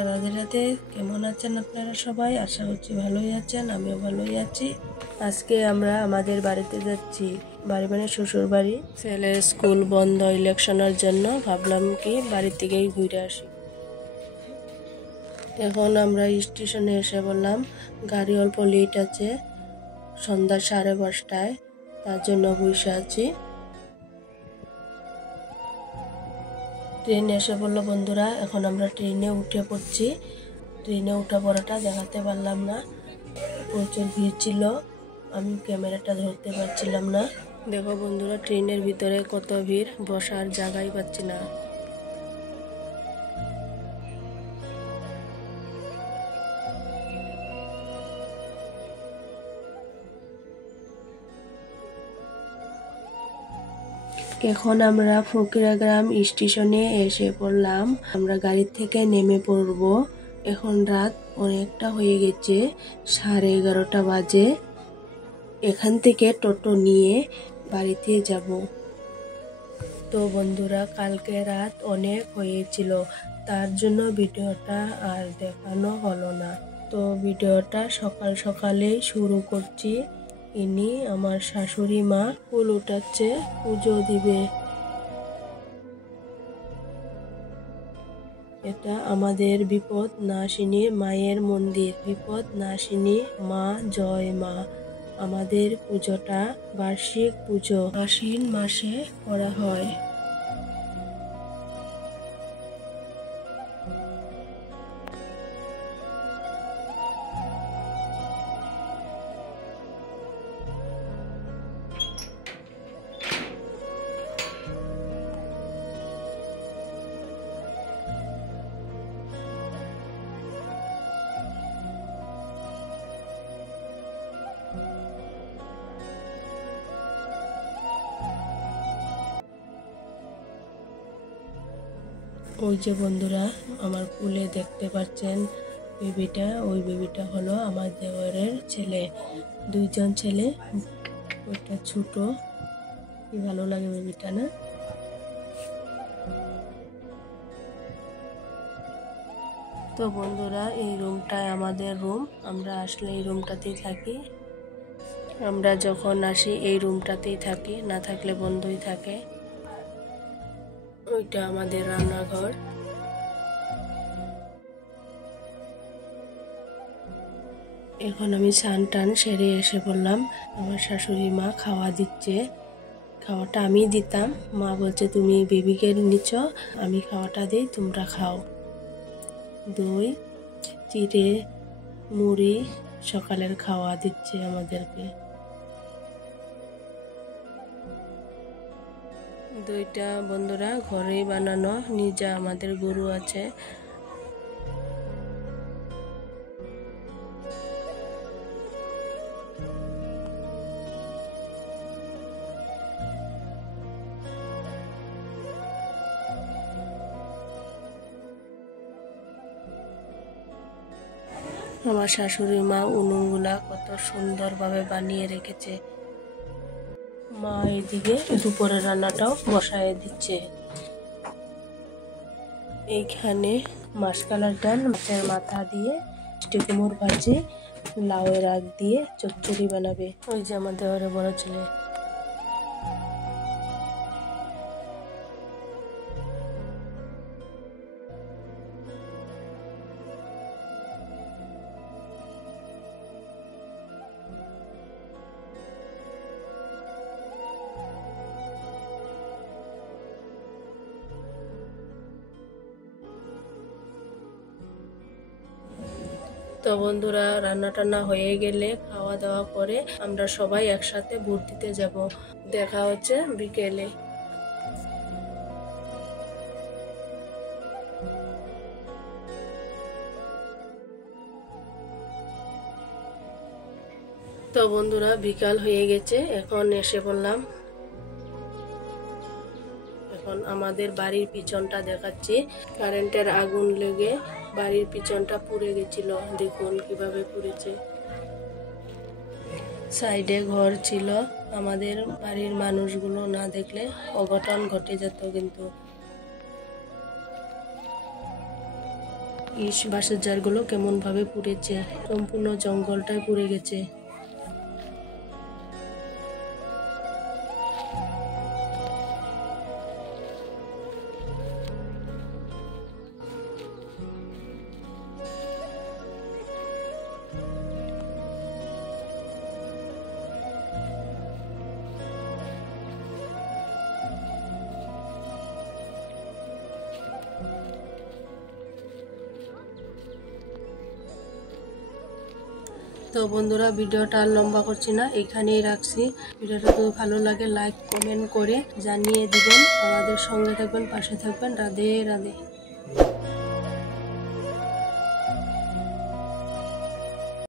বন্ধুরা রাধে রাধে। কেমন আছেন আপনারা সবাই? আশা করছি ভালোই আছেন, আমিও ভালোই আছি। আজকে আমরা আমাদের বাড়িতে যাচ্ছি, বাড়ি মানে শ্বশুর বাড়ি। ছেলের স্কুল বন্ধ ইলেকশনের জন্য, ভাবলাম কি বাড়ি থেকেই ঘুরে আসি। এখন আমরা স্টেশনে এসে বললাম, গাড়ি অল্প লেট আছে, সন্ধ্যা 5:30টায়, তার জন্য বসে আছি। ট্রেন এসে বললো বন্ধুরা, এখন আমরা ট্রেনে উঠে পড়ছি। ট্রেনে উঠা পড়াটা দেখাতে পারলাম না, প্রচুর ভিড় ছিল, আমি ক্যামেরাটা ধরতে পারছিলাম না। দেখো বন্ধুরা, ট্রেনের ভিতরে কত ভিড়, বসার জায়গাই পাচ্ছি না। এখন আমরা ফকিরাগ্রাম স্টেশনে এসে পড়লাম। আমরা গাড়ি থেকে নেমে পড়ব। এখন রাত অনেকটা হয়ে গেছে, 11:30 বাজে। এখান থেকে টোটো নিয়ে বাড়িতে যাব। তো বন্ধুরা, কালকে রাত অনেক হয়েছিল, তার জন্য ভিডিওটা আর দেখানো হলো না। তো ভিডিওটা সকাল সকালেই শুরু করছি। ইনি আমার শাশুড়ি মা, ফুল উঠাচ্ছে, পুজো দিবে। এটা আমাদের বিপদ নাশিনী মায়ের মন্দির। বিপদ নাশিনী মা, জয় মা। আমাদের পুজোটা বার্ষিক পুজো, আশ্বিন মাসে করা হয়। ওই যে বন্ধুরা, আমার কুলে দেখতে পাচ্ছেন বেবিটা, ওই বেবিটা হলো আমার দেওরের ছেলে। 2জন ছেলে, ওইটা ছোট। কি ভালো লাগে বেবিটা না? তো বন্ধুরা, এই রুমটাই আমাদের রুম। আমরা আসলে এই রুমটাতেই থাকি। আমরা যখন আসি এই রুমটাতেই থাকি, না থাকলে বন্ধই থাকে। ওইটা আমাদের রান্নাঘর। এখন আমি স্নান টান সেরে এসে বললাম, আমার শাশুড়ি মা খাওয়া দিচ্ছে। খাওয়াটা আমি দিতাম, মা বলছে তুমি বেবিকে নিচ্ছ, আমি খাওয়াটা দিই, তোমরা খাও। দই, চিড়ে, মুড়ি সকালের খাওয়া দিচ্ছে আমাদেরকে। দইটা বন্ধুরা ঘরেই বানানো, নিজে আমাদের গরু আছে। আমার শাশুড়ি মা উনুনগুলা কত সুন্দরভাবে বানিয়ে রেখেছে। মা এদিকে দুপুরের রান্নাটাও বসায় দিচ্ছে। এইখানে মাসকালার ডাল, মাছের মাথা দিয়ে মিষ্টি কুমড় ভাজি, লাউয়ের আগ দিয়ে চচ্চড়ি বানাবে। ওই যে আমার দেওরের বড় ছেলে। তো বন্ধুরা, রান্না টান্না হয়ে গেলে, খাওয়া দাওয়া করে আমরা সবাই একসাথে ভোট দিতে যাব। দেখা হচ্ছে বিকেলে। তো বন্ধুরা, বিকাল হয়ে গেছে, এখন এসে বললাম, এখন আমাদের বাড়ির পিছনটা দেখাচ্ছি। কারেন্টের আগুন লেগে বাড়ির পিছনটা পুড়ে গেছিল, দেখুন কিভাবে পুড়েছে। সাইডে ঘর ছিল, আমাদের বাড়ির মানুষগুলো না দেখলে অঘটন ঘটে যেত। কিন্তু ইস, বাঁশের জারগুলো কেমন ভাবে পুড়েছে, সম্পূর্ণ জঙ্গলটাই পুড়ে গেছে। তো বন্ধুরা, ভিডিওটা আর লম্বা করছি না, এখানেই রাখছি। ভিডিওটা যদি ভালো লাগে লাইক কমেন্ট করে জানিয়ে দিবেন। আমাদের সঙ্গে থাকবেন, পাশে থাকবেন। রাধে রাধে।